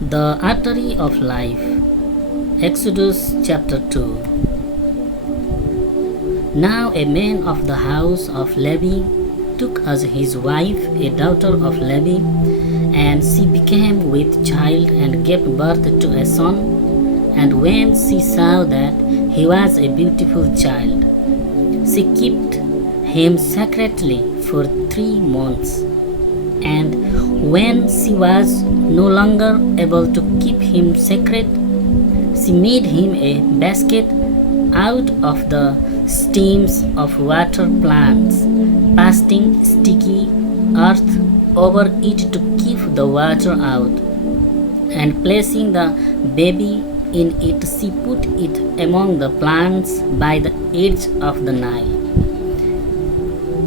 The Artery of Life. Exodus chapter 2. Now a man of the house of Levi took as his wife a daughter of Levi, and she became with child and gave birth to a son. And when she saw that he was a beautiful child, she kept him secretly for 3 months. And when she was no longer able to keep him secret, she made him a basket out of the stems of water plants, casting sticky earth over it to keep the water out. And placing the baby in it, she put it among the plants by the edge of the Nile.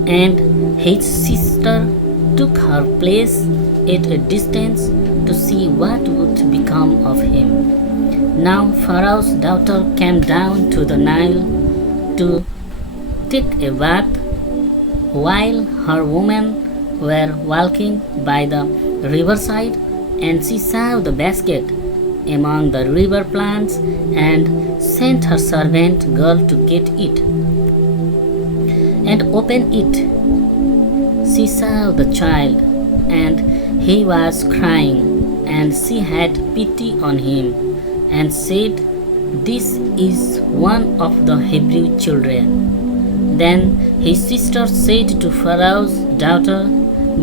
And his sister took her place at a distance to see what would become of him. Now Pharaoh's daughter came down to the Nile to take a bath, while her women were walking by the riverside, and she saw the basket among the river plants and sent her servant girl to get it and open it. She saw the child, and he was crying, and she had pity on him, and said, "This is one of the Hebrew children." Then his sister said to Pharaoh's daughter,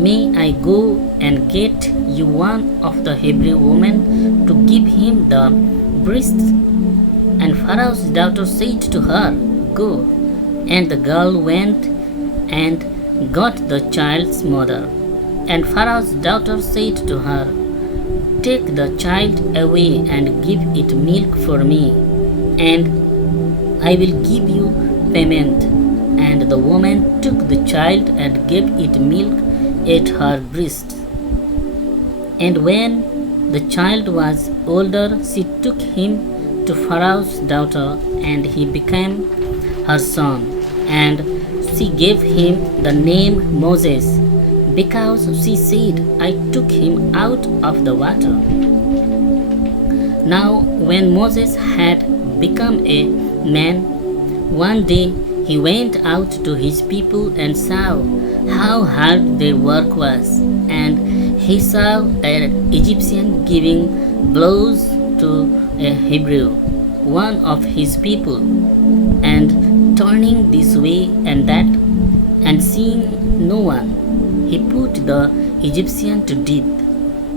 "May I go and get you one of the Hebrew women to give him the breast?" And Pharaoh's daughter said to her, "Go." And the girl went and got the child's mother. And Pharaoh's daughter said to her, "Take the child away and give it milk for me, and I will give you payment." And the woman took the child and gave it milk at her breast. And when the child was older, she took him to Pharaoh's daughter, and he became her son. And she gave him the name Moses, because she said, "I took him out of the water." Now when Moses had become a man, one day he went out to his people and saw how hard their work was. And he saw an Egyptian giving blows to a Hebrew, one of his people, and turning this way and that, and seeing no one, he put the Egyptian to death,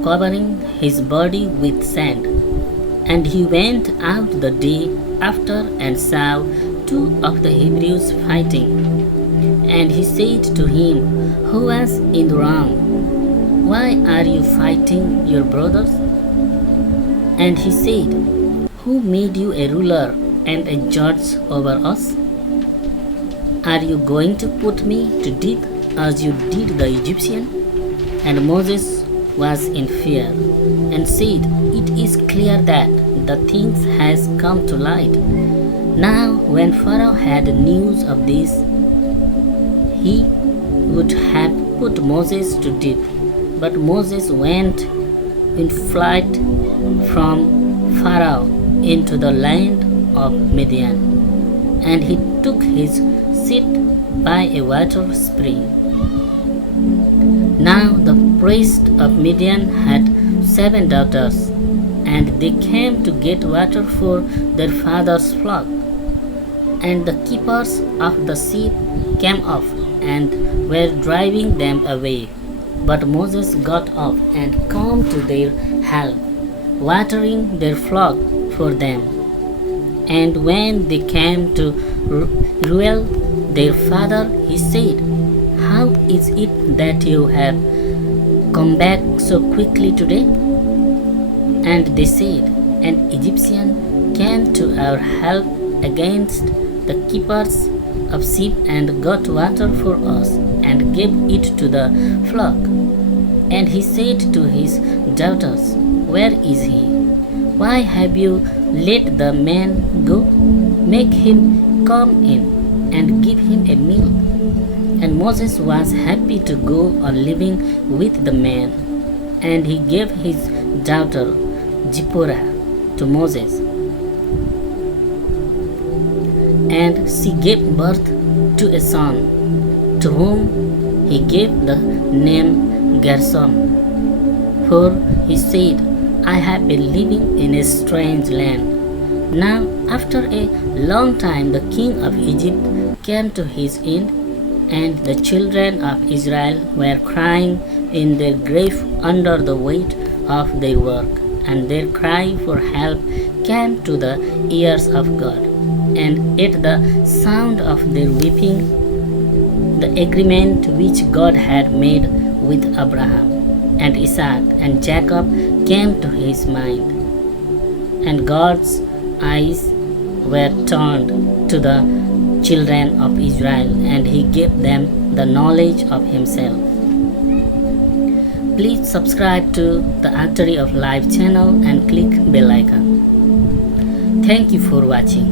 covering his body with sand. And he went out the day after and saw 2 of the Hebrews fighting. And he said to him who was in the wrong, "Why are you fighting your brothers?" And he said, "Who made you a ruler and a judge over us? Are you going to put me to death as you did the Egyptian?" And Moses was in fear, and said, "It is clear that the thing has come to light." Now when Pharaoh had news of this, he would have put Moses to death. But Moses went in flight from Pharaoh into the land of Midian, and he took his seat by a water spring. Now the priest of Midian had 7 daughters, and they came to get water for their father's flock. And the keepers of the sheep came up and were driving them away. But Moses got up and came to their help, watering their flock for them. And when they came to Reuel, their father, he said, "How is it that you have come back so quickly today?" And they said, "An Egyptian came to our help against the keepers of sheep and got water for us and gave it to the flock." And he said to his daughters, "Where is he? Why have you let the man go? Make him come in and give him a meal." And Moses was happy to go on living with the man, and he gave his daughter Zipporah to Moses, and she gave birth to a son, to whom he gave the name Gershom. For he said, I have been living in a strange land. Now, after a long time, the king of Egypt came to his end, and the children of Israel were crying in their grief under the weight of their work, and their cry for help came to the ears of God. And at the sound of their weeping, the agreement which God had made with Abraham and Isaac and Jacob came to his mind. And God's eyes were turned to the children of Israel, and he gave them the knowledge of himself. Please subscribe to the Artery of Life channel and click bell icon. Thank you for watching.